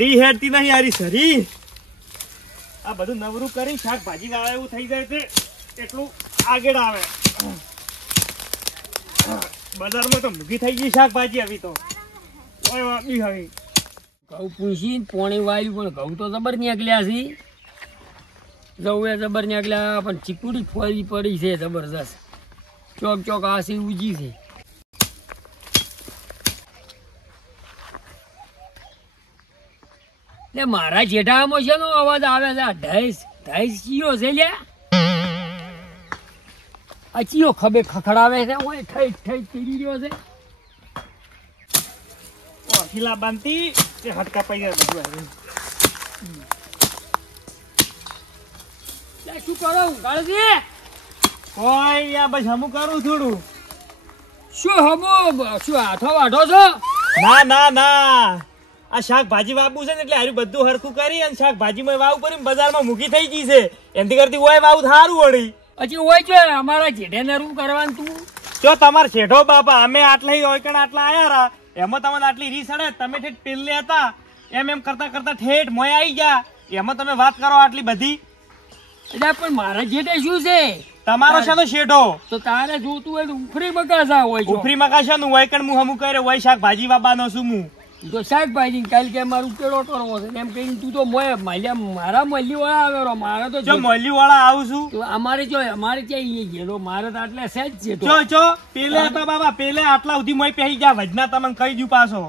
સરી હેડતી નહીં યારી સરી આ બધું નવરું કરી શાકભાજી વાળા એવું થઈ જાય છે એટલું આગળ આવે બજારમાં તો મૂકી થઈ ગઈ શાકભાજી આવી તો કોઈ વાપી હવે ઘઉં પૂછીને પોણી વાયું પણ ઘઉં તો જબર નીકળ્યા છે જવું એ જબર નીકળ્યા પણ ચીકુડી ફરી પડી છે જબરજસ્ત ચોક ચોક આસી ઉજી છે લે મારા જેઠામાં છે નો અવાજ આવે છે ઢાઈસ ઢાઈસ ચિયો છે લ્યા આ ચિયો ખભે ખખડાવે છે ઓય ઠઈ ઠઈ ચીડી રહ્યો છે ઓ ખીલા બાંધી તે હટકા પઈ ગયા બધું લે શું કરો ગાળજી કોઈ યા બસ હમું કરું થોડું શું હમો શું હાથો વાઢો છો ના ના ના આ શાકભાજી વાવવું છે ને એટલે હારું બધું હરખું કરી અને શાકભાજીમાં વાવ કરી બજારમાં મૂકી થઈ ગઈ છે એનથી કરતી ઓય વાવ સારું વળી પછી હોય છે અમારા જેઠે નરું કરવાનું તું જો તમાર શેઠો બાપા અમે આટલા ઓયકણ આટલા આયા રા એમાં તમને આટલી રીસ અડે તમે ઠેઠ પેલે હતા એમ કરતા કરતા ઠેઠ મોય આવી ગયા એમાં તમે વાત કરો આટલી બધી એટલે પણ મારા જેઠે શું છે તમારો શાનો શેઠો તો તારે જોતું હોય તો ઉફરી મકાસા હોય છે ઉફરી મકાશાનું ઓયકણ હું હમું કરે હોય શાકભાજી બાબાનો શું હું તો શાકભાજી કાલ કે મારું પેડો કરવો છે એમ કહીને તું તો મોય માલ્યા મારા મલ્લી વાળા આવેલો મારે તો જો મોલ્લી વાળા આવું છું તો અમારે જો અમારે ક્યાં એ ગયેલો મારે તો આટલે સેજ છે તો જો પેલે હતા બાબા પેલે આટલા સુધી મોય પહેરી ગયા વજના તમને કહી દઉં પાછો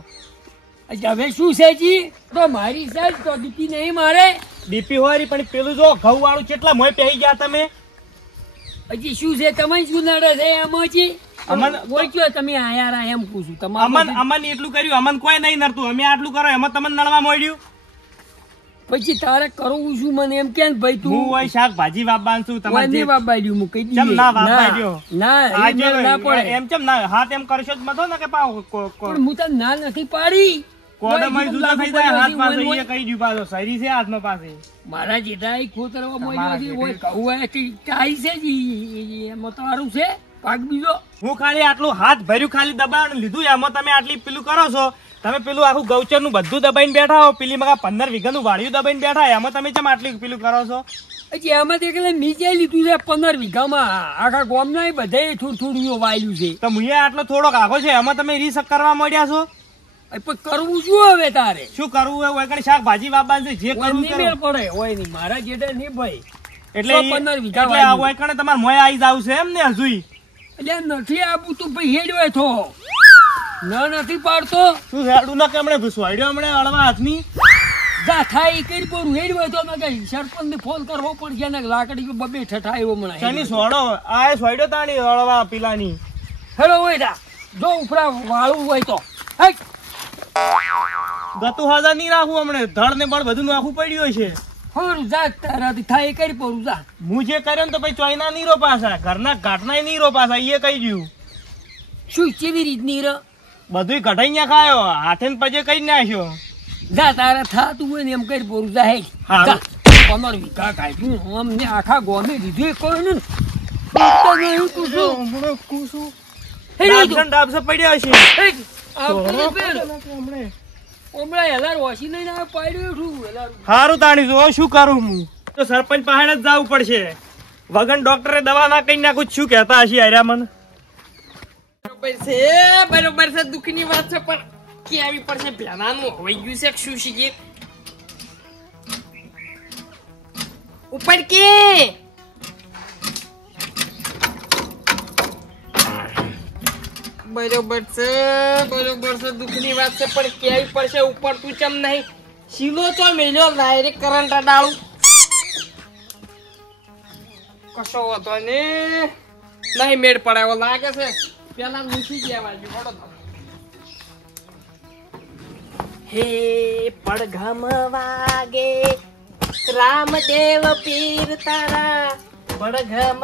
હવે શું છે જી તો મારી સેજ તો દીપી નહીં મારે ડીપી હોય પણ પેલું જો ઘઉં વાળું કેટલા મોય પહેરી ગયા તમે હજી શું છે તમે શું નડે છે એમાં જી અમન ઓળખ્યો તમે આયા રા એમ પૂછું તમારે અમન એટલું કર્યું અમન કોઈ નહીં નડતું અમે આટલું કરો એમાં તમને નડવા મળ્યું પછી તારે કરવું શું મને એમ કે ભાઈ તું હું હોય શાકભાજી વાવવાનું છું તમારે નહીં વાબાડ્યું હું કહી ચમ ના વાવવાડ્યો ના ના પડે એમ ચમ ના હાથ એમ કરશો જ મતો ને કે પાવ પણ હું તો ના નથી પાડી કોડમાં જુદા થઈ જાય હાથ પાસે એ કહી દઉં પાછો શરી છે હાથમાં પાસે મારા જેઠા ખોતરવા મળ્યો છે હોય કહું કાઈ છે જી એમાં તારું છે પાક બીજો હું ખાલી આટલું હાથ ભર્યું ખાલી દબાણ લીધું એમાં તમે આટલી પેલું કરો છો તમે પેલું આખું ગૌચર નું બધું દબાઈને બેઠા હો પેલી મગા 15 વીઘાનું વાડિયું દબાઈને બેઠા એમાં તમે કેમ આટલી પેલું કરો છો હજી એમાં તો એટલે નીચે લીધું છે 15 વીઘામાં આખા ગામ ના બધે થોડું થોડું વાયલું છે તો મુએ આટલો થોડોક આખો છે એમાં તમે રીસ કરવા મળ્યા છો પણ કરવું શું હવે તારે શું કરવું હોય કઈ શાકભાજી વાવવાનું છે જે કરવું પડે હોય નહીં મારા જેઠે નહીં ભાઈ એટલે 15 વીઘા હોય કણે તમારે મોય આવી જાવ છે એમ ને હજુય એટલે નથી આપું તું ભાઈ હેડવે થો નથી પાડતો તું હેડું ના કેમણે ભૂસવાડ્યો હમણે અળવા હાથની જા થાય એ કરી પૂરું હેડવે તો મેં કઈ સરપંચ ને ફોન કરવો પડશે ને લાકડી બબે ઠઠાયો મને શની સોડો આ સોડ્યો તાણી અળવા પીલાની હેડો હોય જા જો ઉપરા વાળું હોય તો ગતું હાજા નહીં રાખવું હમણે ધડ ને બળ બધું નાખવું પડ્યું છે હોરું જા તારાથી થાય એ કરી પૂરું જા હું જે કર્યો ને તો પછી ચોઈના નહીં રો પાછા ઘરના ઘાટના નહીં રો પાછા એ કહી ગયું શું કેવી રીતની ર બધું કઢાઈ ના ખાયો હાથે ને પજે કઈ નાખ્યો જા તારા થાતું હોય ને એમ કરી પૂરું જા હે હા 15 વીઘા કાઢ્યું અમને આખા ગોમે દીધું કોઈ ને ડાબસે પડ્યા છે સારું તાણી જો શું કરું હું તો સરપંચ પાસે જ જવું પડશે વગન ડોક્ટરે દવા ના કઈ નાખું શું કહેતા હશે આર્યા મને બરોબર છે દુઃખની વાત છે પણ કેવી પડશે ભેનાનું હોઈ ગયું છે શું શીખી ઉપર કે બરોબર છે દુઃખની વાત છે પણ કેવી પડશે ઉપર તું ચમ નહીં શીલો તો મેલ્યો ડાયરેક્ટ કરંટ ડાળું કશો હતો ને નહીં મેળ પડે એવો લાગે છે પેલા મૂકી ગયા હે પડઘમ વાગે રામદેવ પીર તારા પડઘમ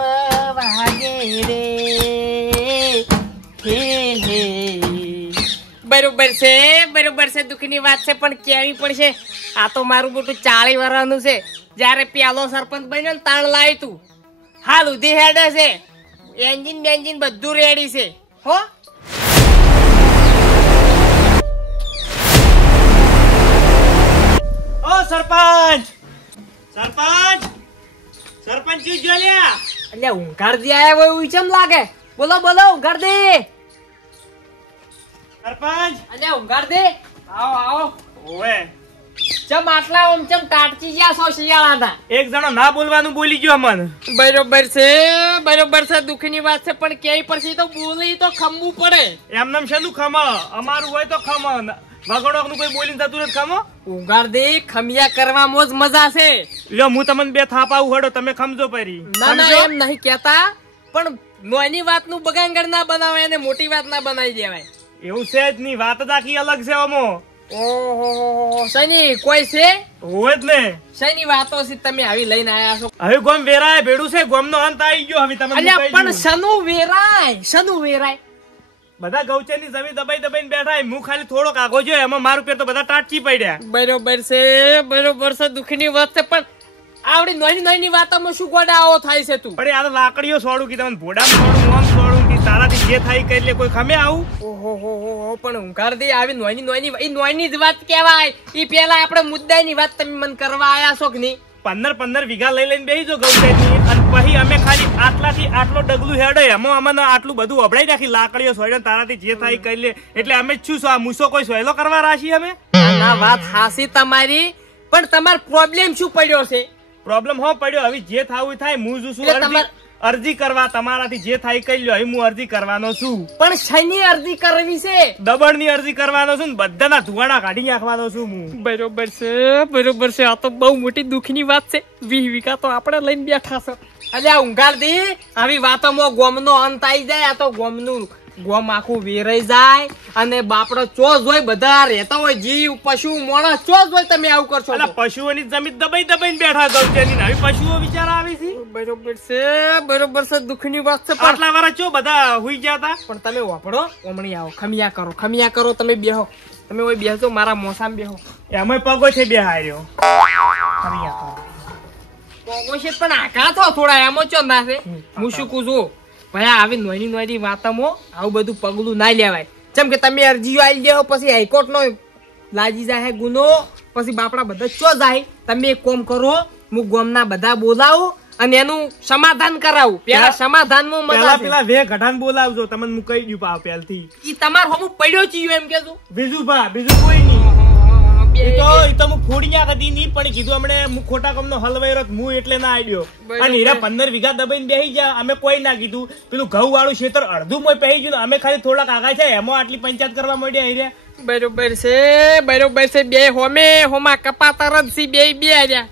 વાગે રે હે બરોબર છે દુઃખની વાત છે પણ કેવી પડશે આ તો મારું મોટું 40 વર્ષનું છે જયારે પેલો સરપંચ બન્યો ને તાણ લાવી તું હાલ ઉધી હેડે છે એન્જિન બેન્જિન બધું રેડી છે હો સરપંચ સરપંચ સરપંચ શું જો લ્યા એટલે ઊંઘાડજી આયા હોય એવું ચમ લાગે? બોલો બોલો ઊંઘાડજી. સરપંચ એટલે ઊંઘાડજી આવો આવો. ઓવે ચમ આટલા ઓમ ચમ કાટકી ગયા છો શિયાળાના? એક જણો ના બોલવાનું બોલી ગયો મન. બરોબર છે દુઃખની વાત છે પણ ક્યાંય પછી તો બોલી તો ખમવું પડે. એમનેમ શેનું ખમો અમારું હોય તો ખમો વગડોક નું કોઈ બોલીને જતું નથી ખમો. ઉગાડી ખમિયા કરવામાં જ મજા છે. લ્યો હું તમને બે થાપ આવું હડો તમે ખમજો પરી. ના ના એમ નહીં કેતા પણ નાની વાત નું બગાંગડ ના બનાવાય અને મોટી વાત ના બનાવી દેવાય. એવું છે જ નહીં વાત જ આખી અલગ છે અમો. ઓહો શની કોઈ છે? હોય જ ને શની વાતો છે તમે આવી લઈને આયા છો? હવે ગોમ વેરાય ભેડું છે ગોમ નો અંત આવી ગયો હવે તમે અલ્યા પણ શનું વેરાય બધા ગૌચરની જમીન દબાઈ દબાઈને બેઠા હું ખાલી થોડોક આગો જો એમાં મારું પેર તો બધા ટાટકી પડ્યા. બરોબર છે દુઃખની વાત છે પણ આવડી નાની નાની વાતોમાં શું ગોડાઓ થાય છે તું? પણ આ તો લાકડીઓ છોડું કે તમને ભોડામાં છોડું નોમ છોડું કે તારાથી જે થાય કરી લે કોઈ ખમે આવું. ઓહો પણ ઊંઘાડી આવી નોની જ વાત કહેવાય. ઈ પેલા આપણે મુદ્દાની વાત તમે મને કરવા આયા છો કે નહીં? 15 વીઘા લઈ લઈને બેસી જો ગૌચરની અને પછી અમે ખાલી આટલાથી આટલો ડગલું હેડે એમાં અમને આટલું બધું અભડાઈ નાખી લાકડીઓ છોડે તારાથી જે થાય કરી લે એટલે અમે જ છું આ મૂસો કોઈ સહેલો કરવા રાશી અમે. ના વાત હાસી તમારી પણ તમારો પ્રોબ્લેમ શું પડ્યો છે? પ્રોબ્લેમ હો પડ્યો હવે જે થાવું થાય હું છું અરજી કરવા તમારાથી જે થાય કરી લ્યો. હું અરજી કરવાનો છું. પણ શેની અરજી કરવી છે? દબણની અરજી કરવાનો છું ને બધાના ધુવાડા કાઢી નાખવાનો છું હું. બરોબર છે આ તો બહુ મોટી દુઃખની વાત છે. 20 વીઘા તો આપણે લઈને બેઠા છો. અલ્યા ઊંઘાડી આવી વાતોમાં ગોમનો અંત આવી જાય. આ તો ગોમ આખું વેરાઈ જાય અને બાપડો ચોજ હોય બધા રહેતા હોય જીવ પશુ માણસ ચોજ હોય તમે આવું કરશો. પશુઓની જમીન દબાઈને બેઠા ગૌચરની આવી પશુઓ વિચાર આવે છે. બરોબર છે દુઃખની વાત છે. આટલા વાર ચો બધા હુઈ ગયા હતા પણ તમે વાપરો ઓમણી આવો ખમિયા કરો તમે બેહો. તમે ઓય બેહજો મારા મોસામ બેહો. એમાં પગો છે બે હાર્યો ખમિયા કરો પગો છે પણ આકા તો થોડા એમો ચો ના છે. હું શું કહું છું ભાઈ આવી નોની વાતોમાં આવું બધું પગલું ના લેવાય. જેમ કે તમે અરજીઓ આવી દેવો પછી હાઈકોર્ટ નો લાગી જાય ગુનો પછી બાપડા બધા ચો જાય. તમે એક કામ કરો હું ગામના બધા બોલાવું અને એનું સમાધાન કરાવું. પેલા સમાધાનમાં મજા પેલા વે ગઢાન બોલાવજો તમને હું કહી દઉં પાવ પહેલથી. ઈ તમાર હમું પડ્યો ચીયો એમ કેજો બીજું કોઈ નહીં. ઈ તો હું ફોડી ના કદી નહીં પણ કીધું હમણે હું ખોટા કામનો હલવાઈ હું એટલે ના આડ્યો. અને હીરા 15 વીઘા દબાઈને બેસી ગયા અમે કોઈ ના કીધું. પેલું ઘઉં વાળું ખેતર અડધું મોય પહેરી ગયું અમે ખાલી થોડાક આગા છે એમાં આટલી પંચાયત કરવા માંડ્યા હીરા. બરોબર છે બે હોમાં કપાતર જ સી બે આર્યા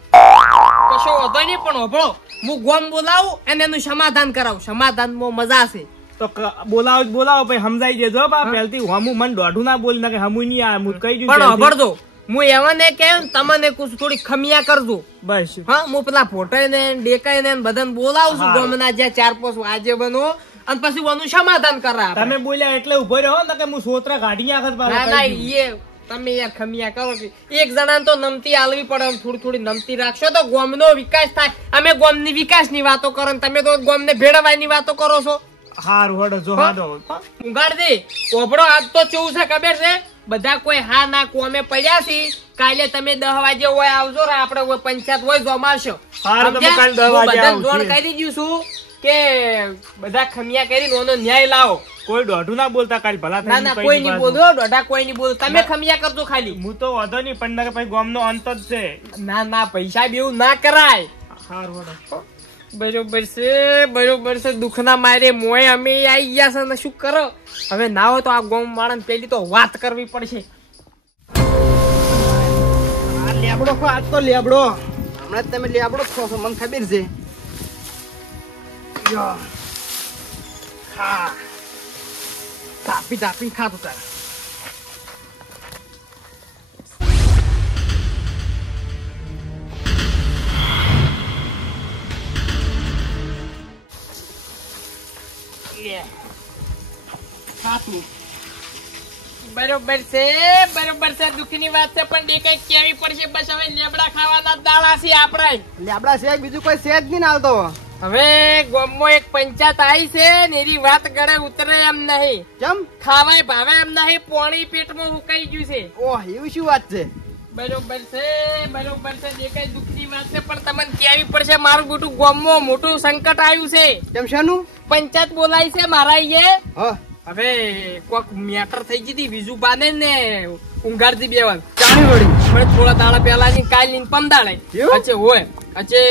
કશો વધો નહીં પણ હોભળો હું ગોમ બોલાવું અને એનું સમાધાન કરાવું. સમાધાનમાં મજા છે તો બોલાવો પછી સમજાઈ દેજો બા પહેલથી હમું મન દોઢું ના બોલી નાખે હમું નહીં આ હું કહી દઉં પણ હોભળજો હું એવાને કહ્યું તમને થોડી ખમિયા કરજો બસ. હા હું પેલા ફોટાઈ ને ડેકાઈ ને બધાને બોલાવું છું ગામના જ્યાં 4-5 આજે બનો અને પછી એનું સમાધાન કરા. તમે બોલ્યા એટલે ઉભો રહ્યો ને કે હું સોતરા કાઢી નાખત. ના તમે યાર ખમિયા કરો એક જણા તો નમતી આલવી પડે થોડી નમતી રાખશો તો ગામનો વિકાસ થાય. અમે ગામની વિકાસની વાતો કરો તમે તો ગામને ભેળવવાની વાતો કરો છો. હારું હડો જો હાડો ઉગાડી ઓભળો આજ તો કેવું છે ખબર છે બધા કોઈ હા ના કોમે પડ્યા છે. કાલે તમે 10 વાગે હોય આવજો રે આપણે પંચાયત હોય જમાવશો. કરી દઈશું કે બધા ખમિયા કરી ઓનો ન્યાય લાવો. કોઈ દોઢું ના બોલતા કાલ ભલા ના કોઈ નહીં બોલો દોઢા કોઈ નહીં બોલો તમે ખમિયા કરજો ખાલી. હું તો વધો નહીં પણ પછી ગામનો અંત જ છે. ના પૈસા બેવું ના કરાય. હારું બરોબર છે દુઃખના મારે મોય અમે આવી ગયા છે ને શું કરો હવે ના હોય તો આ ગામ વાળાને પેલી તો વાત કરવી પડશે. લેબડો ખો આજ તો લેબડો હમણાં તમે લેબડો ખો છો મને ખબર છે. તાપી ખાતો તારે બરોબર છે દુઃખની વાત છે પણ દેખાય કેવી પડશે. બસ હવે લેબડા ખાવાના દાડા છે આપડે. લેબડા છે બીજું કોઈ છે જ નહીં આવતો. હવે ગામમાં એક પંચાયત આવી છે ને એની વાત ગળે ઉતરે એમ નહીં. કેમ? ખાવાય ભાવે એમ નહીં. પાણી પેટમાં મુકાઈ ગયું છે. ઓહ એવું શું વાત છે? બરોબર છે જે કઈ દુઃખની વાત છે પણ તમને કહેવી પડશે મારું મોટું ગામમાં મોટું સંકટ આવ્યું છે. કેમ શાનું? પંચાયત બોલાય છે મારા અહીંયા. હા હવે કોક મેટર થઈ ગઈ હતી બીજું બાને ને ઊંઘાડતી બેવાન જાણી વળી મને થોડા દાડા પહેલા ની કાલ ની પમદાડે અચ્છે હોય અચ્છે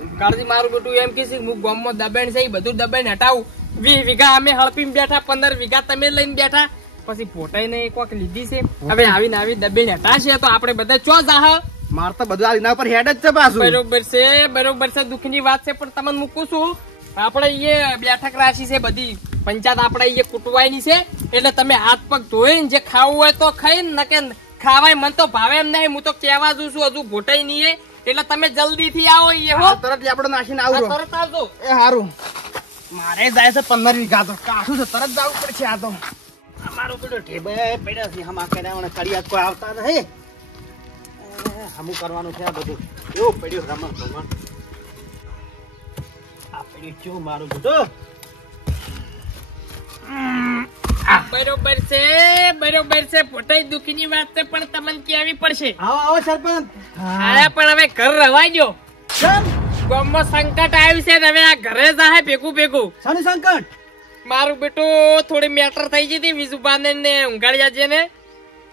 ઊંઘાડતી મારું બેટું એમ કે હું ગામમાં દબાણ છે એ બધું દબાણ હટાવું 20 વીઘા અમે હળપીને બેઠા 15 વીઘા તમે લઈને બેઠા પછી પોટાઈ ને કોક લીધી છે હવે આવીને આવી દબાણ હટાશે તો આપણે બધા ચો જાહ માર તો બધું આ એના પર હેડ જ છે પાછું. બરોબર છે દુઃખની વાત છે પણ તમને મૂકું છું આપણે એ બેઠક રાશિ છે બધી પંચાયત આપણે એ કુટવાયની છે એટલે તમે હાથ પગ ધોઈને જે ખાવું હોય તો ખાઈ ને કે ખાવાય મન તો ભાવે એમ નહીં હું તો કહેવા જઉં છું હજુ ભોટાઈ નહીં એટલે તમે જલ્દી થી આવો એ હો તરત લેબડો નાખીને આવું. તરત આવજો. એ હારું મારે જાય છે 15 વીઘા તો કાઠું છે તરત જવું પડશે. આ તો અમારો પેલો ઢેબે પડ્યા છે હમા કર્યા કડિયાત કોઈ આવતા નથી હમું કરવાનું છે આ બધું એવું પડ્યું રમણ ભમણ આ પડ્યું શું મારું બધું. બરોબર છે પોતાઈ દુઃખની વાત છે પણ તમને કહેવી પડશે. આવો આવો સરપંચ. હા પણ હવે ઘર રવાજો કેમ? ગામમાં સંકટ આવ્યું છે ને હવે આ ઘરે જાહે ભેગું શાનું સંકટ? મારું બેટું થોડી મેટર થઈ ગઈ હતી વિજુબાને ને ઊંઘાડ્યા છે ને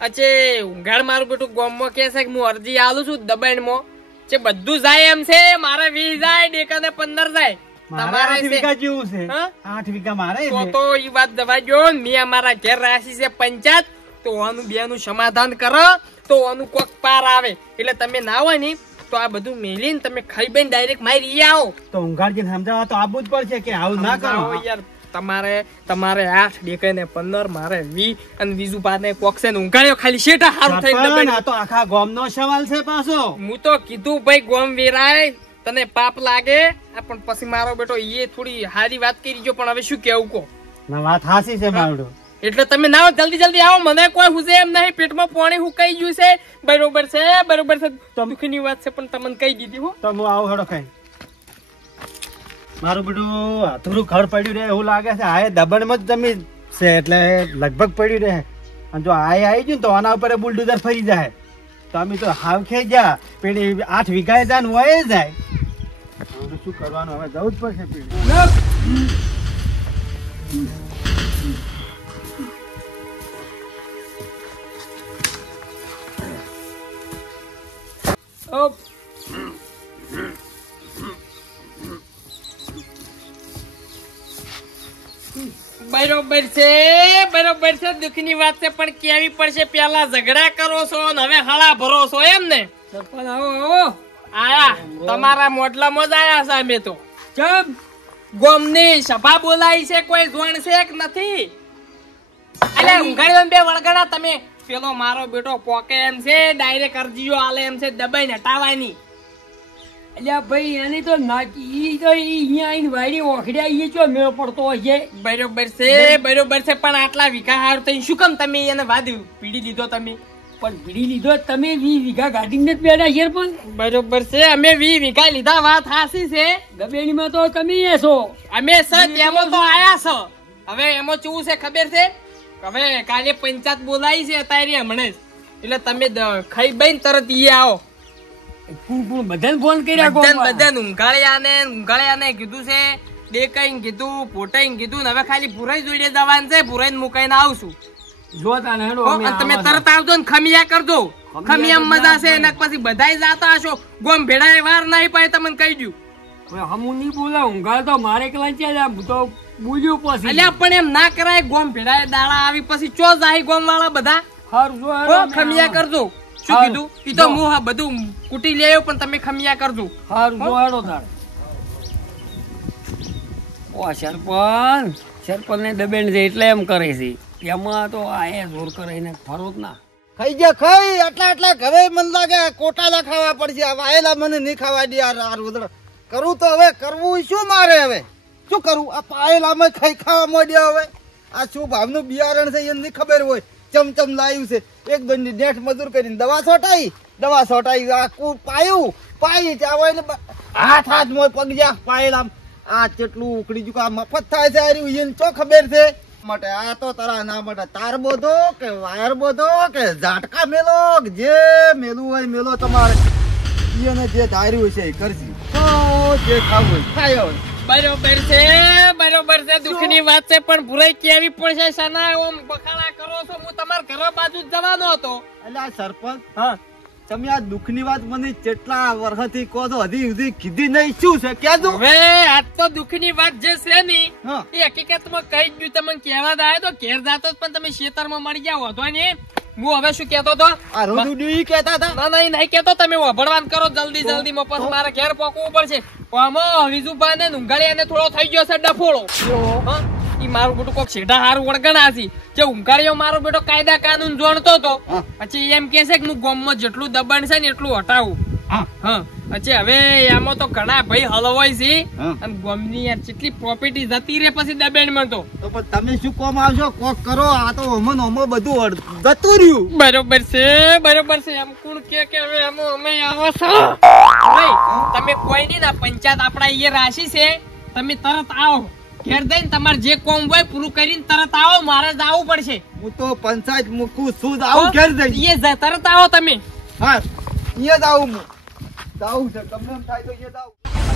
અચ્છે ઊંઘાડ મારું બેટું ગામમાં કે છે કે હું અરજી આલું છું દબાણમાં જે બધું જાય એમ છે મારે 20 જાય ડેકાને 15 જાય તમારે 8 વીઘા જેવું છે. હા? 8 વીઘા મારે તો ઈ વાત દવા જો મેં અમારા ઘેર રાશી છે પંચાયત તો આનું બેનું સમાધાન કરો તો આનું કોક પાર આવે એટલે તમે ના હોય ને તો આ બધું મેલીને તમે ખાઈ બેન ડાયરેક્ટ મારી આવો તો ઊંઘાડજીને સમજાવવા તો આવવું જ પડશે કે આવું ના કરો યાર. તમારે 8 ડેકાને 15 મારે 20 અને બીજું પાને કોક છે ને ઊંઘાડ્યો ખાલી શેઠા હારું થઈ સરપંચ, આ તો આખા ગામનો સવાલ છે પાછો. હું તો કીધું ભાઈ ગોમ વેરાય તને પાપ લાગે પણ પછી મારો બેટો એ થોડી હારી વાત કરી જો પણ હવે શું કેવું કો ના વાત હાસી છે માવડો. એટલે તમે ના આવો જલ્દી આવો મને કોઈ હુજે એમ નહીં પેટમાં પાણી હુકાઈ ગયું છે. બરોબર છે દુઃખની વાત છે પણ તમને કહી દીધી હો તો હું આવું હેડો ખાઈ. મારું બધું થોડું ઘર પડ્યું રહે એવું લાગે છે. આ દબણમાં જ જમીન છે એટલે લગભગ પડ્યું રહે અને જો આ આવી ગયું તો આના ઉપર બુલડોઝર ફરી જાય તો અમે તો હાવ ખાઈ જા પેલી 8 વીઘાએ જાય ને હોય જાય. હવે શું કરવાનું હવે જવું જ પડશે પેલી. બરોબર છે દુઃખની વાત છે પણ કેવી પડશે પેલા ઝઘડા કરો છો ને હવે હળા ભરો છો એમ ને સરપંચ આવો આયા તમારા મોડલામાં જ આયા છે અમે તો કેમ ગોમની સભા બોલાઈ છે કોઈ જોણ છે કે નથી અલે ઊંઘાડ્યો બે વળગણા તમે પેલો મારો બેટો પોકે એમ છે ડાયરેક્ટ અરજીઓ આલે એમ છે દબાઈને હટાવવાની. અલ્યા ભાઈ એની તો નાચી તો અહીંયા આઈને વાડી ઓખડ્યા ઈ ચો મેળ પડતો હશે. બરોબર છે પણ આટલા વીઘા હાર થઈ શું કામ તમે એને વાદ પીડી લીધો તમે પણ પીડી લીધો તમે 20 વીઘા ગાડીને જ બેઠા છે પણ બરોબર છે અમે 20 વીઘા લીધા વાત હાસી છે દબેણીમાં તો તમે છો અમે સજ એમાં તો આયા છો. હવે એમાં શું છે ખબર છે હવે કાલે પંચાયત બોલાવી છે અત્યારે હમણાં એટલે તમે ખાઈ બઈને તરત ઈ આવો. બધાને ફોન કર્યા બધા ઊંઘાળ્યાને કીધું છે દેખાઈને કીધું પોટાઈને કીધું ને હવે ખાલી પુરાઈ જોડે જવાનું છે પુરાઈને મુકાઈને આવશું. જોતા ને હેડો અને તમે તરત આવજો ને ખમિયા કરજો ખમિયા મજા છે ને પછી બધાય જાતા હશો ગોમ ભેડાય વાર નહીં પાય તમને કહી દઉં. હમું નહીં બોલા ઊંઘાડ તો મારે કલા ત્યાં તો બોલ્યું પછી અલ્યા પણ એમ ના કરાય ગોમ ભેડાય દાડા આવી પછી ચો જાય ગોમ વાળા બધા ખમિયા કરજો. શું કીધું ઈ તો હું હા બધું કુટી લેયો પણ તમે ખમિયા કરજો. હારું જો હેડો તાર ઓ સરપંચ ને દબેણ છે એટલે એમ કરે છે એમાં તો આ જોર કરીને ફરો જ ના ખાઈ જા ખાઈ આટલા ઘરે મન લાગે કોટાલા ખાવા પડશે. વાયેલા મને નહીં ખાવા દે કરું તો હવે કરવું શું મારે હવે શું કરું આ પાયેલામાં ખાવા માંડ્યા હવે આ શું ભાવનું બિયારણ છે એની ખબર હોય ચમચમ લાવ્યું છે એક દંડી નેઠ મજૂર કરીને દવા છોટાઈ આખું પાઈ ચાવાય ને હાથ મોય પગ જા પાયેલા આ કેટલું ઉકળી ચુકા મફત થાય છે એને ચો ખબર છે માટે આ તો તારા ના માટે તાર બોધો કે વાયર બોધો કે ઝાટકા મેલો કે જે મેલું હોય મેલો તમારે એને જે ધાર્યું છે એ કરશે તો જે ખાવું હોય ખાય બરોબર છે દુઃખની વાત છે પણ ભૂરાઈ કેવી પડશે સના ઓમ બખાડા કરો છો હું તમારા ઘર બાજુ જ જવાનો હતો એટલે આ સરપંચ હા તમે આ દુઃખની વાત મને કેટલા વર્ષથી કહો છો હજી સુધી કીધી નહીં શું છે ક્યાં તું હવે આજ તો દુઃખની વાત જે છે ને હા. એ હકીકતમાં કઈ જ તમને કહેવા દાય તો ઘેર જાતો પણ તમે ખેતરમાં મળી જાવ હતો ને હું હવે શું કેતો તો આ રોડુડી કહેતા હતા ના ના નહીં કેતો તમે વભળવાન કરો જલ્દી માં પછી મારે ઘેર પહોંચવું પડશે આમાં વિજુભા ને ઊંઘાળી અને થોડો થઈ ગયો છે ડફોળો હા ઈ મારું બેટું કોક છેડા હારું વળગણાસી જે ઊંઘાળીઓ મારો બેટો કાયદા કાનૂન જાણતો હતો પછી એમ કે છે કે હું ગામમાં જેટલું દબાણ છે ને એટલું હટાવું હા પછી હવે એમાં તો ઘણા ભાઈ હલવાય છે અને ગામની યાર કેટલી પ્રોપર્ટી જતી રે પછી દબાણ માં તો પણ તમે શું કોમ આવશો કોક કરો આ તો અમન અમો બધું જતું રહ્યું બરોબર છે એમ કોણ કે હવે અમે આવો છો ભાઈ તમે કોઈ નહીં ના પંચાયત આપડા એ રાશિ છે તમે તરત આવો ઘેર જઈને તમારે જે કોમ હોય પૂરું કરીને તરત આવો મારે જવું પડશે હું તો પંચાયત મૂકું શું આવું ઘેર જઈ તરત આવો તમે હા અહીંયા જ આવું હું જાવું છે ગમે એમ થાય તો અહીંયા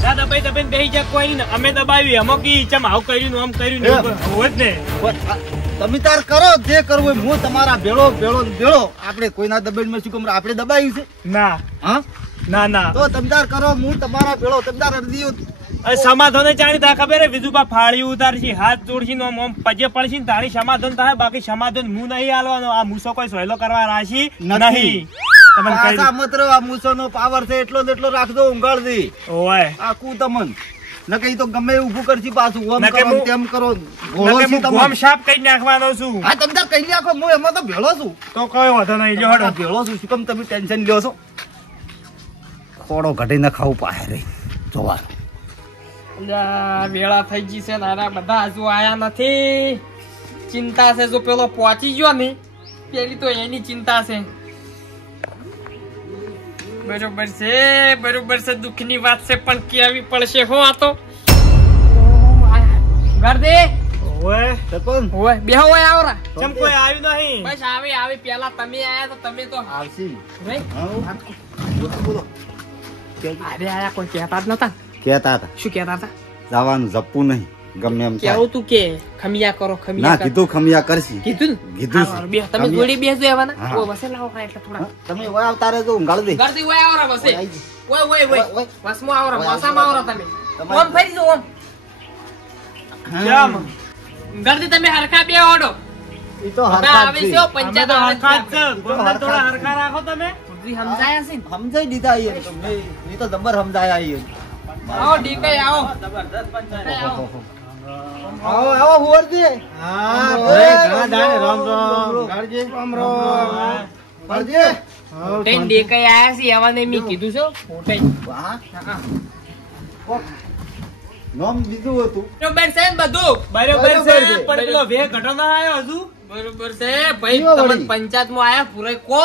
જાવ બધા દબાઈ બેહી જાય કોઈ નહીં અમે દબાવી અમુકી ચમ આવું કર્યું આમ કર્યું હોય જ ને તમે તાર કરો જે કરવું હોય હું તમારા ભેળો આપણે કોઈના દબાણમાં શું કમ આપણે દબાવ્યું છે ના હા ના તો તમદાર કરો હું તમારા ભેળો તમદાર અરજીઓ સમાધાન ચાણી તા ખબર હે વિજુભા ફાળી ઉતારશી હાથ જોડશી ને આમ પજે પડશી ને તારી સમાધાન થાય બાકી સમાધાન હું નહીં આલવાનો આ મૂસો કોઈ સહેલો કરવા રાશી નહીં તમને પાછા મત રહો આ મૂસોનો પાવર છે એટલો ને એટલો રાખજો ઊંઘાડજી ઓય આ કુ તમન નકે ઈ તો ગમે ઊભું કરશી પાછું ઓમ નકે કરો તેમ કરો ઘોડો નકે છે હું તમે ગોમ સાફ કરી નાખવાનો છું હા તમદાર કહી નાખો હું એમાં તો ભેળો છું તો કઈ વાંધો નહીં જો હડો ભેળો છું શું કેમ તમે ટેન્શન લ્યો છો ખોડો ઘટીને ખાવું પાહે રહી જોવા વેળા થઈ ગઈ છે નાના બધા હજુ આયા નથી ચિંતા છે જો પેલો પહોંચી ગયો ને પેલી તો એની ચિંતા છે બરોબર છે દુઃખની વાત છે પણ કેવી પડશે હો આ તો ગરદે ઓય સરપંચ ઓય બેહો ઓય આવરા ચમ કોઈ આવ્યું નહીં બસ આવી પેલા તમે આયા તો તમે તો આવશી ભાઈ બોલો અરે આયા કોઈ કહેતા જ નતા કહેતા હતા શું કહેતા હતા જવાનું જપવું નહીં ગમે એમ થાય કેવું તું કે ખમિયા કરો ના ખમિયા કરો કીધું ખમિયા કરશી કીધું ને? કીધું હા, છે. બે તમે ખમિયા. જોડી બેસજો એવાના હા. ઓ વસે લાવો હા એટલે થોડા તમે ઓય આવતા રહેજો ઊંઘાડી દે ગરદી ઓય આવરા વસે ઓય આઈ જા. ઓય ઓય. વસમો આવરા ઓય વસામાં આવરા તમે તમારે- ઓમ ફરી જો ઓમ કેમ ગરદી તમે હરખા બે ઓડો ઈ તો બધા હરખા આવે જ છે છે. હો, અમે પંચાયત તો આવે હરખા જ છે છે ગોમના થોડા હરખા રાખો તમે બુદ્ધિ સમજાયા છે ને સમજાઈ દીધા ઈ તો ઈ તો જબર સમજાયા ઈ આવો ડીકે આવો આવો આવો હુવરજી હા ભાઈ, ઘણા દાડે રામ રામ રામ રામ. ગાડજી રામ હુવરજી ટેન ડીકે આયા છે એવાને મેં કીધું છે ફોટે વાહ નામ દીધું હતું બરોબર છે ને બધું બરોબર છે બરોબર છે. પણ પેલો વે ઘટો ના આવ્યો હજુ બરોબર છે ભાઈ કેવો તમે વળી? પંચાયત માં આયા પૂરે કો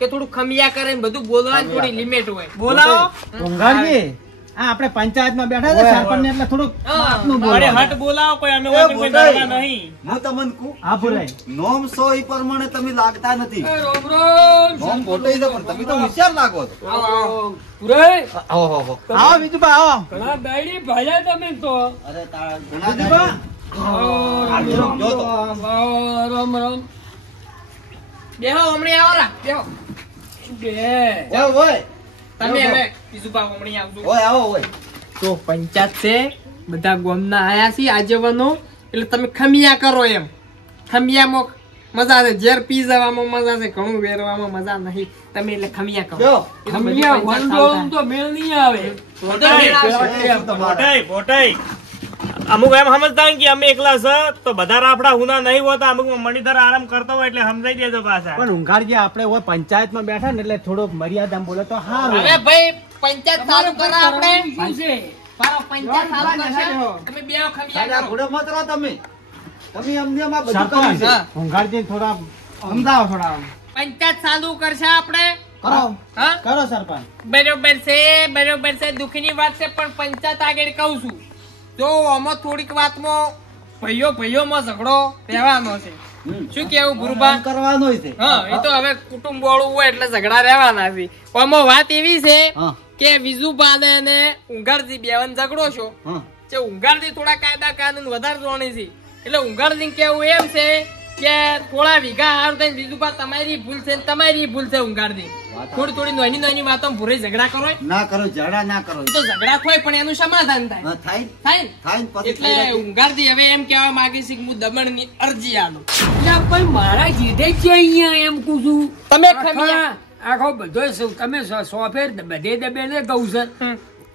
કે થોડું ખમિયા કરે ને બધું બોલવાની થોડી લિમિટ હોય બોલાવો ઊંઘાડજી આ આપણે પંચાયતમાં બેઠા છે ઓય, સરપંચ એટલે થોડુંક હા. વાતનું અરે બોલવાનું. હટ બોલાવો કોઈ અમે એ કોઈ કોઈ બોલાય. ડરવા નહીં હું તમને કહું હા ભુરાઈ નોમ સો ઈ પ્રમાણે તમે લાગતા નથી એ રોમ રોમ નોમ ખોટાઈ છે પણ તમે તો હોશિયાર લાગો છો આવો આવો પૂરે આવો આવો આવો બીજું આવો ઘણા દાડી ભાયા તમે તો અરે તારા ઘણા દાડા. જો તો. રામ રામ બેહો હમણી આવરા બેહો બે જાઓ ઓય તમે હવે બીજું ભાવ હમણી આવજો ઓય આવો ઓય તો પંચાયત છે બધા ગામના આયા છે આજેવાનો એટલે તમે ખમિયા કરો એમ ખમિયામાં મજા છે ઝેર પી જવામાં મજા છે ઘણું વેરવામાં મજા નહીં તમે એટલે ખમિયા કરો જો એ તો બધી પંચાયત ચાલતા. તો મેળ નહીં આવે બધો મેળ આવશે. બોટાઈ બોટાઈ અમુક એમ સમજતા હોય કે અમે એકલા છે તો બધા રાફડા હુના નહીં હોતા અમુક મણિધર આરામ કરતો હોય એટલે સમજાઈ દેજો પાછા પણ ઊંઘાડજી આપણે હોય પંચાયતમાં બેઠા ને એટલે થોડોક મર્યાદામાં બોલે તો સારું હવે ભાઈ પંચાયત ચાલુ કરો આપણે શું છે પારો પંચાયત ચાલુ કરશે તમે બે ખમિયા દાદા કરો ઘોડે મત રહો તમે તમે અમને આમાં બધું કર્યું સરપંચ છે હા. ઊંઘાડજી થોડા સમજાવો થોડા પંચાયત ચાલુ કરશે આપણે કરો હા કરો સરપંચ બરોબર છે દુઃખની વાત છે પણ પંચાયત આગળ કહું છું જો આમાં થોડીક વાતમાં ભાઈઓમાં ઝઘડો રહેવાનો છે. શું કેવું ગુરુબા? કરવાનો છે. હા, એ તો હવે કુટુંબ વાળું હોય એટલે ઝઘડા રહેવાના છે. આમાં વાત એવી છે હા. કે વિજુભાઈ અને ઉંઘારજી બેવન ઝઘડો છો. હા. જે ઉંઘારજી થોડા કાયદા કાનૂન વધારે જોણી છે એટલે ઉંઘારજી કેવું એમ છે કે થોડા વીઘા હારું થઈને વિજુભાઈ તમારી ભૂલ છે ને તમારી ભૂલ છે. ઉંઘારજી થોડી નાની વાતો ભૂરે ઝઘડા કરો ના કરો, ઝઘડા ના કરો. તો ઝઘડા થાય પણ એનું સમાધાન થાય. હા, થાય થાય ને? થાય ને પછી એટલે ઉંઘારજી હવે એમ કહેવા માંગે છે કે હું દમણની અરજી આલું. એટલે પણ મારા જીધે જ છે અહીંયા એમ કહું છું. તમે ખમિયા આખો બધો તમે સોફેર બધે દબે ને કહું સર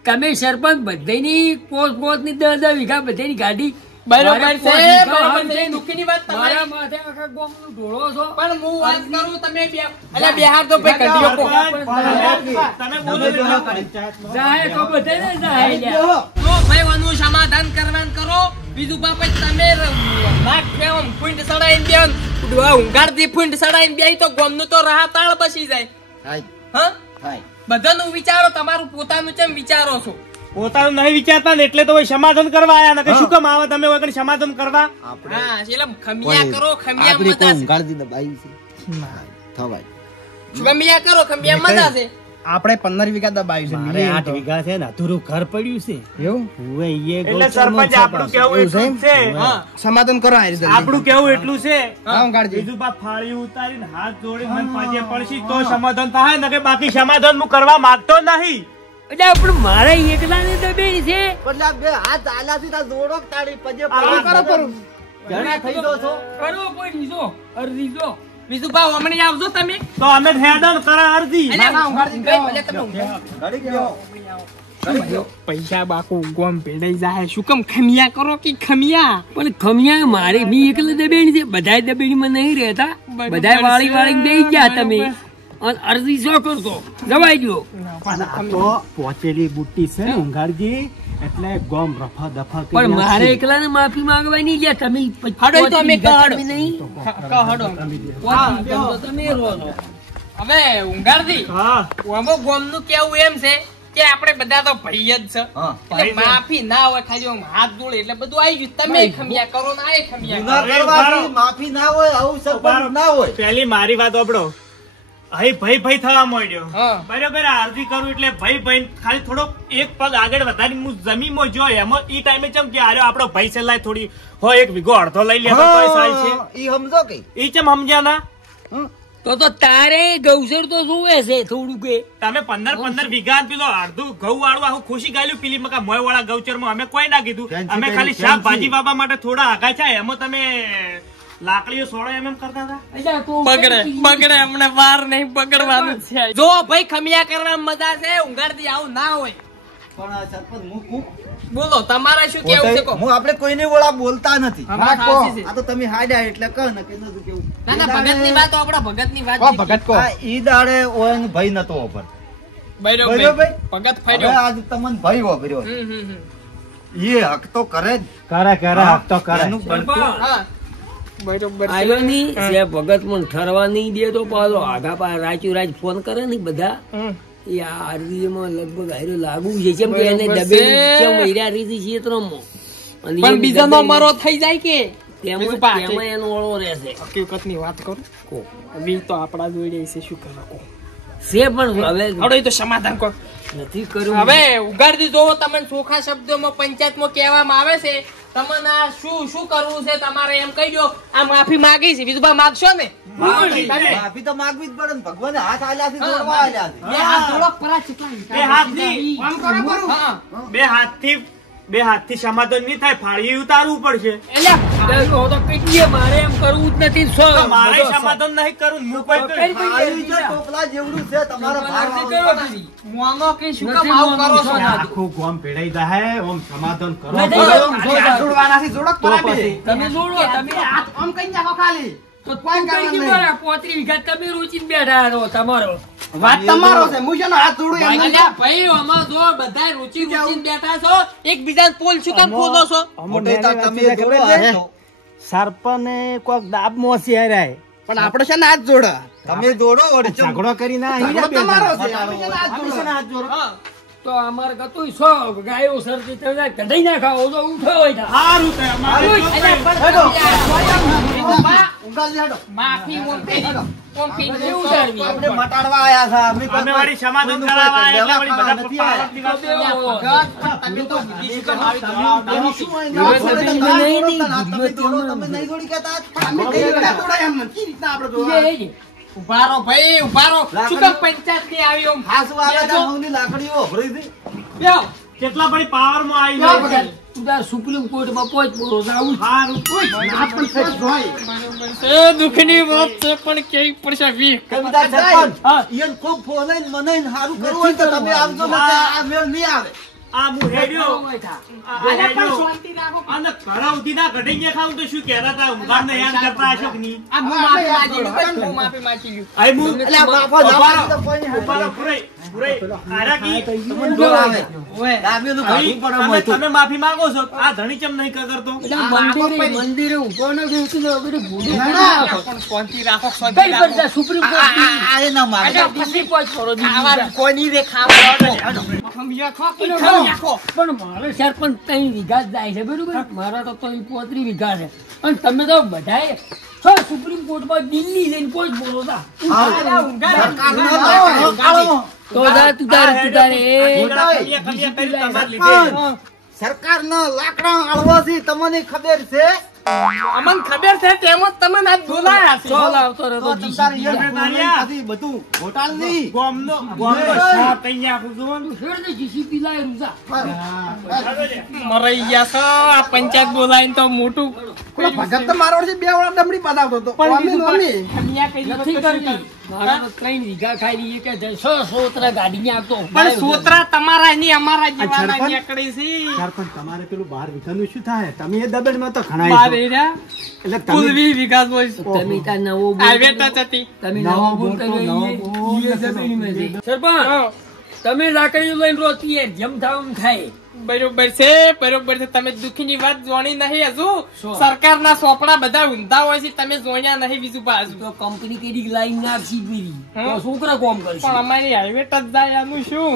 તમે સરપંચ બધાની પોત ની 10 વીઘા બધાની ગાડી બરોબર મારે છે, પોત બરોબર વીઘા છે. દુઃખીની વાત તમારી. મારા માથે આખા ગામનું ઢોળો છો. પણ હું વાત કરું તમે અલ્યા બિહાર તો ભાઈ કઢીઓ કો. તમે બોલો એટલે જાહે તો બધે ને જાહે લ્યા. તો ભાઈ વાનું સમાધાન કરવાનું કરો. બીજું બાપા તમે નાક કેમ ફૂંડ સડાઈને બેન ઉંઘારજી ફૂંડ સડાઈને બેહી તો ગોમનું તો રાહતાળ બસી જાય. થાય હા, થાય. બધાનું વિચારો, તમારું પોતાનું કેમ વિચારો છો? પોતાનું નહીં વિચારતા ને એટલે તો ભાઈ સમાધાન કરવા આયા ને શું કામ આવે તમે વગર સમાધાન કરવા? હા, એટલે ખમિયા કરો, ખમિયા આપણે મજા કોઈ છે. ઊંઘાડી દબાઈ છે. થવાય. ખમિયા કરો, ખમિયા મજા છે. આપણે 15 વીઘા દબાવ્યું છે. મારે 8 વીઘા છે ને અધૂરું ઘર પડ્યું છે. એવું હવે ઈએ એટલે ગૌચરનું સરપંચ છે આપણું કેવું એટલું જ છે. હા, સમાધાન કરો આ રીતે. આપણું કેવું એટલું છે. હા, ઊંઘાડજી. બીજું બા ફાળી ઉતારીને હાથ જોડીને મને પાજે પડશી તો સમાધાન થાય ને કે બાકી સમાધાન હું કરવા માંગતો નહીં. એટલે પણ મારે એકલાને દબે છે. પણ આ બે હાથ આલાથી તાર જોડો કે તાળી પજે આવું કરો કરું. જણા થઈ દો છો. કરો કોઈ જો અરજી જો બીજું ભાવ હમણાં આવજો તમે. તો અમે હેડન કરા અરજી. અલ્યા, ભલે તમે ઊંઘો. ઘડી ગયો. પૈસા બાકુ ગોમ ભેડાઈ જાય. શું કેમ ખમિયા કરો કે ખમિયા? પણ ખમિયા મારે બી એકલે દબેણી છે. બધાય દબેણીમાં નહીં રહેતા. બધાય વાળી વાળી બેસી ગયા તમે અને અરજી શું કરતો જવાઈ ગયો. પણ આ તો પહોંચેલી બુટ્ટી છે ને ઊંઘાડજી એટલે ગોમ રફા દફા કરી પણ મારે નાખી. એકલાને માફી માંગવાની ગયા તમે હડો તો અમે કહડો. નહીં કહડો. તમે રહો છો. હવે ઊંઘારજી હા અમુક ગોમનું કેવું એમ છે કે આપણે બધા તો ભાઈ જ છે. હા. એટલે માફી ના હોય ખાલી આમ હાથ જોડે એટલે બધું આવી ગયું. તમે ખમિયા કરો ને આ ખમિયા ગુના કરો. કરવાથી માફી ના હોય, આવું સરપંચ ના હોય. પેલી મારી વાત સાંભળો. અહીં ભાઈ થવા માંડ્યો. હા. બરાબર આ અરજી કરું એટલે ભાઈ ખાલી થોડોક એક પગ આગળ વધારી હું જમીનમાં જો એમાં ઈ ટાઈમે ચમ કે આર્યો આપણો ભાઈ સેલાય થોડી હોય 1 વીઘો અડધો લઈ લે તો સાય છે. ઈ સમજો કે ઈ ચમ સમજ્યા ના? તો તારે ગૌસર તો જોવે છે થોડું કે તમે 15 વીઘા ને પેલો અડધું ઘઉં વાળું આખું ખુશી ગાલ્યું પેલી મકા મોય વાળા ગૌચરમાં અમે કોઈ ના કીધું. અમે ખાલી શાકભાજી બાબા માટે થોડા આગા છે એમાં તમે લાકડીઓ સોળો એમ કરતા હતા. બગડે હમણાં વાર નહીં બગડવાનું છે. જો ભાઈ ખમિયા કરવા મજા છે. ઊંઘારથી આવું ના હોય. પણ આ સરપંચ હું બોલો તમારે શું કેવું છે? કહો. હું આપણે કોઈની વળા બોલતા નથી. હા, વાત સાચી છે. આ તો તમે હાડ્યા એટલે કહો ને કે નતું કેવું. ના ના ભગતની વાત તો આપણા ભગતની વાત કો છે. ભગત કો. આ ઈ દાડે ઓયનો ભાઈ નતો ઓફર. બરોબર. બરોબર. ભગત હવે ફર્યો. આજ તમને ભાઈ ઓફર્યો. એ હક તો કરે જ. કરે હક તો કરે. એનું બનતું. હા બરોબર છે. આવ્યો નહીં જે ભગત મને ઠરવા નહીં દે તો પાછો આગા પા રાચુ રાચ ફોન કરે ને બધા એ આ અરજીમાં લગભગ હાર્યો લાગુ છે કેમ કે એને બરોબર દબે છે. કેમ હીરા રીતિ ક્ષેત્રમાં અને પણ એ બીજાનો દબેલી- મરો થઈ જાય કે તેમાં પાકે. તેમાં એનો ઓળો રહેશે હકીકતની વાત કરું. વી તો આપણા જોડે છે શું કરો? છે પણ હવે હવે તો સમાધાન કરો. નથી કર્યું હવે ઉગાડી જોવો તમને ચોખા શબ્દોમાં પંચાયતમાં કહેવામાં આવે છે તમને આ શું કરવું છે તમારે એમ કહી દો. આ માફી માંગી છે બીજું માગશો ને? માફી તો માંગવી જ પડે ને. ભગવાને હાથ આલ્યાથી જોડવા આલ્યા છે. બે હાથ જોડો પરા ચેટલા બે હાથથી આમ કરો કરું. હા. બે હાથથી સમાધાન નહીં થાય. ફાળી ઉતારવું પડશે. એટલે તો કઈ દે મારે એમ કરવું જ નથી સો તો મારે સમાધાન નહીં કરું હું કોઈ કરું. ખાલી છે ટોપલા જેવડું છે તમારો ભાર વાળો. મોનો કે શું કામ આવું કરો છો? આખું ગોમ ભેડાઈ જાય ઓમ સમાધાન કરો. હાથ જોડવાના છે, જોડો તો પરાબે. પછી તમે જોડો તમે આમ કઈ નાખો ખાલી. તો કોઈ કઈ નહીં 35 વીઘા તમે રોચીને બેઠા રહો તમારો વાત તમારો છે, હું છે ને હાથ જોડું એમ નહીં. અલ્યા ભાઈ આમાં જો બધા રૂચી બેઠા છો એકબીજાને પોલ શું કામ ખોદો છો? મોટે તાર તમે જોડો હે તો. સરપંચને કોક દાબમાં છે હારાય. પણ આપણે છે ને હાથ જોડા. તમે જોડો વળી ચમ. ઝઘડો કરીને ઝઘડો તમારો છે. બતાવો. આપણે છે ને હાથ અમે છે ને જોડા. હાથ જોડો. હા. તો અમારે કતું સો ગાયો સરતી તમે કઢાઈ ના ખાઓ તો ઉઠો હોય તા. સારું થાય અમારે અરે, પણ ઉંગાલી હેડો. માફી મોકલી કેવું ઉતારવી? આપણે મટાડવા આયા છે અમે અમે વળી સમાધાન કરાવવા આયા એટલે વળી બધા નથી પપ્પા આયા. અલગ દિવસ તમે શું હોય ના છોડે તો ના છોડો તો ના તમે તોડો, તમે નહીં છોડી કહેતા. પણ અમે કઈ રીતના તોડાય એમ નથી. કઈ રીતના આપણે તોડવા? એ જ. ઉભારો ભાઈ ઉભારો શું કામ પંચાયત ની આવી આમ આ શું આવે છે? મઉની લાકડીઓ ભરી હતી. લ્યો. કેટલા બધી પાવર માં આવી જાય તું તાર સુપ્રીમ કોર્ટમાં પહોંચ બોલો આવું સારું આ પણ સચ હોય. એ દુઃખની વાત છે પણ કેવી પડશે વી કવિતા સરપંચ, ઈયન ખૂબ ફોલાઈને મનાઈને હારું કરવું હોય તો તમે આવજો, નકર આ મેળ નહીં આવે. આ હું હેડ્યો અરે પણ શાંતિ રાખો અને ઘણા ઉધી ના ઘડી ગયા ખાવું તો શું કહેતા હતા ઊંઘાડ ને યાદ કરતા હશો કે નહીં આ હું માફી માંગી લીધું હું માફી માંગી લીધું આઈ હું એટલે આ બાપા જવા તો કોઈ નહીં. ઉપાડો પૂરે પૂરે આરા કી તમને ડર આવે. દાબેલું કાઢવું પડે તમે મોય તો. તમે માફી માંગો છો આ ધણી ચમ નહીં કરતો મંદિરે ઉભો ન ગયો તું તો બધું ભૂલી ના, ના. પણ શાંતિ રાખો કઈ શાંતિ રાખો પડતા સુપ્રીમ કોર્ટ આ એ ના મારે. દિલ્હી પહોંચ કરો આવા કોની રે ખાવા પણ મારે સરપંચ 3 વીઘા જ જાય છે બરોબર મારા તો 35 વીઘા છે અને તમે તો બધાએ સુપ્રીમ કોર્ટમાં દિલ્હી જઈને કોઈ જ બોલો તા સરકારનો લાકડો કાઢો. તો જા તું તારે સરકારનો લાકડા આળવો છે, તમને ખબર છે? અમને ખબર છે તેમ જ તમે ના બોલાયા છે સોલ આવતો રહ્યો તો તો તમ તારે જીસી ઈયન તારિયા. નથી બધું ઘોટાળ નહીં. ગોમનો શાહ તઈ આપું છું હેડ ને જીસીપી લાય રૂસા મરાઈ ગયા છો આ પંચાયત બોલાવીને તો મોટું ભગત તો મારો વર્ષે 2 વાર ડમડી બતાવતો હતો. નથી કરવી મારા તો 3 વીઘા ખાઈ કે 6 સોતરા ગાડી આપતો પણ સોતરા તમારા ની અમારા જેવાના નીકળી છે સરપંચ તમારે પેલું 12 વીઘાનું શું થાય? તમે એ દબેડમાં તો ઘણા બાર છો. એરા એટલે કુલ તમે 20 વીઘા હોય છે. તમે તાર નવો બોલ આ વેટ જ હતી તમે નવો નવો બોલ બોલ તો કર્યો નવો બોલ. સરપંચ તમે લાકડીઓ લઈને રોતી એ જેમ થાવ એમ થાય બરોબર છે તમે દુઃખની વાત જોણી નહીં હજુ સરકારના સોપડા બધા ઊંધા હોય છે તમે જોણ્યા નહીં બીજું પાછું તો કંપની કેરી લાઈન નાખી પીરી તો છોકરા કોમ કરશે પણ અમારી હાઈવે જ જાય આનું શું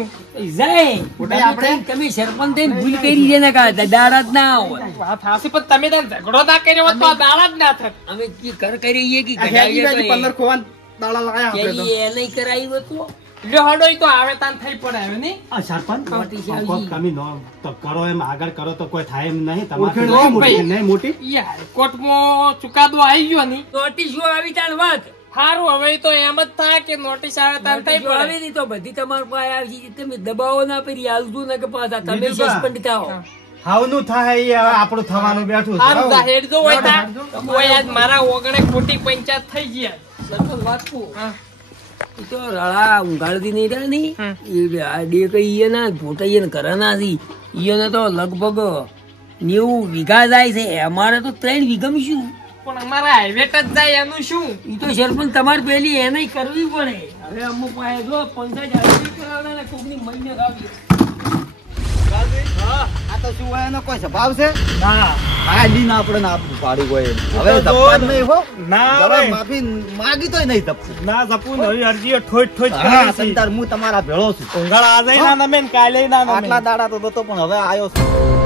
જાય તમે સરપંચ થઈને ભૂલ કરી છે ને કા દાડા જ ના હોય વાત હાસી પણ તમે ત્યાં ઝઘડો ના કર્યો હોત તો આ દાડા જ ના થાત અમે કી કર કરીએ કે કઢાઈએ તો 15 ખોવાન દાડા લાયા આપણે તો. એ નહીં કરાયું હતું લ્યો હડો ઈ તો આવે તાન થઈ પડે હવે નહીં આ સરપંચ મોટી છે કોક આવજી. તમે નો તો કરો એમ આગળ કરો તો કોઈ થાય એમ નહીં. ઓળખે તમારે નહીં, ભાઈ. નહીં મોટી ઈ હાઈકોર્ટમાં ચુકાદો આવી ગયો નહીં નોટિસ જો આવી તાણ વાત સારું હવે ઈ તો એમ જ થાય કે નોટિસ આવે તાન થઈ જો આવે પડે નહીં તો બધી તમાર પાસે આવશે તમે દબાવો ના પરી હાલતું ના કે પાછા તમે બીજું કા? સસ્પેન્ડ થાઓ હાવનું થાય એ હવે આપણું થવાનું બેઠું છે. સારું જાહેર જો હોય તા કોઈ આજ મારા ઓગણે ખોટી પંચાયત થઈ ગયા સરપંચ વાત કહું હા. ઈ તો રળા ઊંઘાડતી નહીં રહ્યા ની એ આ ડે કઈ ઈએ ના ફોટાઈએ ને ઘરના થી ઈયોને તો લગભગ 90 વીઘા જાય છે અમારે તો 3 વીઘામાં શું પણ અમારા હાઈવે જ જાય એનું શું ઈ તો સરપંચ તમારે પેલી એને કરવી પડે હવે અમુક પાસે જો 50 આવી કરાવે ને કોકની મહિને આવી આ તો શું હોય એનો કોઈ સ્વભાવ છે? ના ગાડી ના આપણે ના આપવું પાડું હોય એમ. હવે તો ધપવાનું નહીં હો. ના હવે ભાઈ. માફી માગી તોય નહીં ધપવું. ના જપું નવી અરજીઓ ઠોચ ઠોચ હા, કરી છે. સંતાર હું તમારા ભેળો છું. ઊંઘાડ આજે ના નમે ને કાલે ના નમે. આટલા દાડા તો હતો પણ હવે આયો છું.